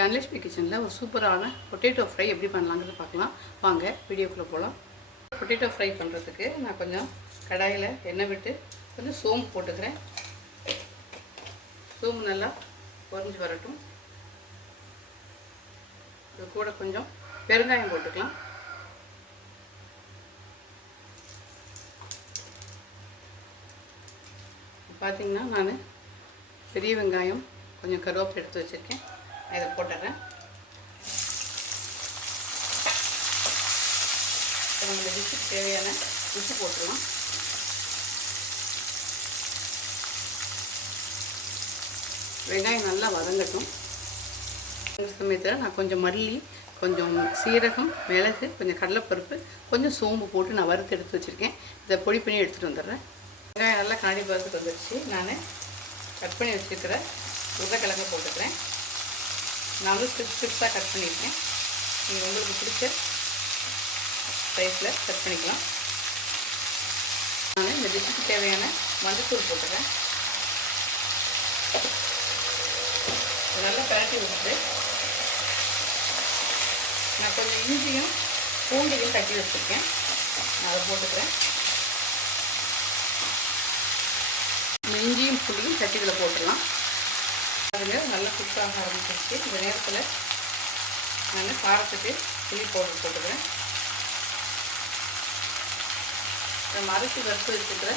அன்லட்சுமி கிச்சனில் ஒரு சூப்பரான பொட்டேட்டோ ஃப்ரை எப்படி பண்ணலாங்கிறது பார்க்கலாம். வாங்க வீடியோக்குள்ளே போகலாம் பொட்டேட்டோ ஃப்ரை பண்ணுறதுக்கு நான் கொஞ்சம் கடாயில் எண்ணெய் விட்டு கொஞ்சம் சோம்பு போட்டுக்கிறேன். சோம்பு நல்லா குறைஞ்சி வரட்டும். இது கூட கொஞ்சம் பெருங்காயம் போட்டுக்கலாம். பார்த்தீங்கன்னா நான் பெரிய வெங்காயம் கொஞ்சம் கருவேப்பிலை எடுத்து வச்சுருக்கேன். நான் இதை போட்டுடுறேன். இப்போ இந்த டிஷ்ஷுக்கு தேவையான உப்பு போட்டுடலாம். வெங்காயம் நல்லா வதங்கட்டும். இந்த சமயத்தில் நான் கொஞ்சம் மல்லி கொஞ்சம் சீரகம் மிளகு கொஞ்சம் கடலைப்பருப்பு கொஞ்சம் சோம்பு போட்டு நான் வறுத்து எடுத்து வச்சுருக்கேன். இதை பொடி பண்ணி எடுத்துகிட்டு வந்துடுறேன். வெங்காயம் நல்லா கண்ணாடி பருத்துக்கு வந்துடுச்சு நான் கட் பண்ணி வச்சுருக்கிற உருளைக்கிழங்கு போட்டுக்கிறேன். நான் வந்து ஸ்டிப் ஸ்டிப்ஸாக கட் பண்ணியிருக்கேன். நீங்கள் உங்களுக்கு பிடிச்ச சைஸில் கட் பண்ணிக்கலாம். நான் இந்த டிஷ்ஷுக்கு தேவையான மஞ்சத்தூள் போட்டுக்கிறேன் நல்லா பரட்டி விட்டுட்டு நான் கொஞ்சம் இஞ்சியும் பூண்டையும் கட்டி வச்சுருக்கேன். நான் அதை போட்டுக்கிறேன். இஞ்சியும் புளியும் சட்டியில் போட்டுடலாம். அதுங்க நல்லா குக்காக ஆரம்பிச்சிருச்சு. இந்த நேரத்தில் நான் காரத்துக்கு புளி பவுடர் போட்டுக்கிறேன். நம்ம அரைச்சி வறுத்து வச்சுக்கிற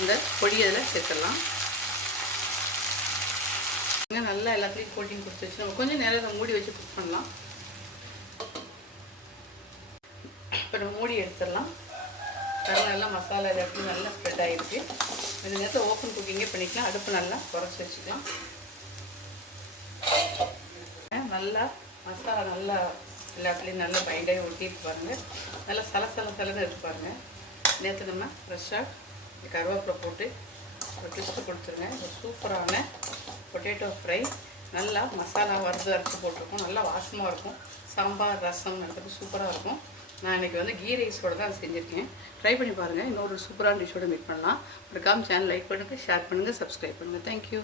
இந்த பொடி அதில் சேர்த்துடலாம். நல்லா எல்லாத்துலேயும் கோட்டிங் கொடுத்து வச்சு நம்ம கொஞ்சம் நேரம் மூடி வச்சு குக் பண்ணலாம். இப்போ நம்ம மூடி எடுத்துடலாம். நல்லா நல்லா மசாலா எல்லாத்தையும் நல்லா ஸ்ப்ரெட் ஆகிருக்கு இந்த நேரத்தை பண்ணிக்கலாம். அடுப்பு நல்லா குறைச்சி வச்சுக்கலாம். நல்லா மசாலா நல்லா எல்லாத்துலேயும் நல்லா பைண்டாகி ஒட்டிட்டு பாருங்கள் நல்லா சல சல சலன்னு இருப்பாருங்க நேற்று நம்ம ஃப்ரெஷ்ஷாக கருவேப்பிலை போட்டு ஒரு ட்விஸ்ட்டு கொடுத்துருங்க. ஒரு சூப்பரான பொட்டேட்டோ ஃப்ரை நல்லா மசாலா வறுத்து அரைச்சி போட்டிருக்கோம். நல்லா வாசமாக இருக்கும். சாம்பார் ரசம் நடத்துக்கு சூப்பராக இருக்கும். நான் இன்றைக்கி வந்து கீ ரைஸோட தான் செஞ்சுருக்கேன். ட்ரை பண்ணி பாருங்கள் இன்னொரு சூப்பரான டிஷ்ஷோட மீட் பண்ணலாம். ஒரு காம் சேனல் லைக் பண்ணுங்கள் ஷேர் பண்ணுங்கள் சப்ஸ்கிரைப் பண்ணுங்கள் தேங்க்யூ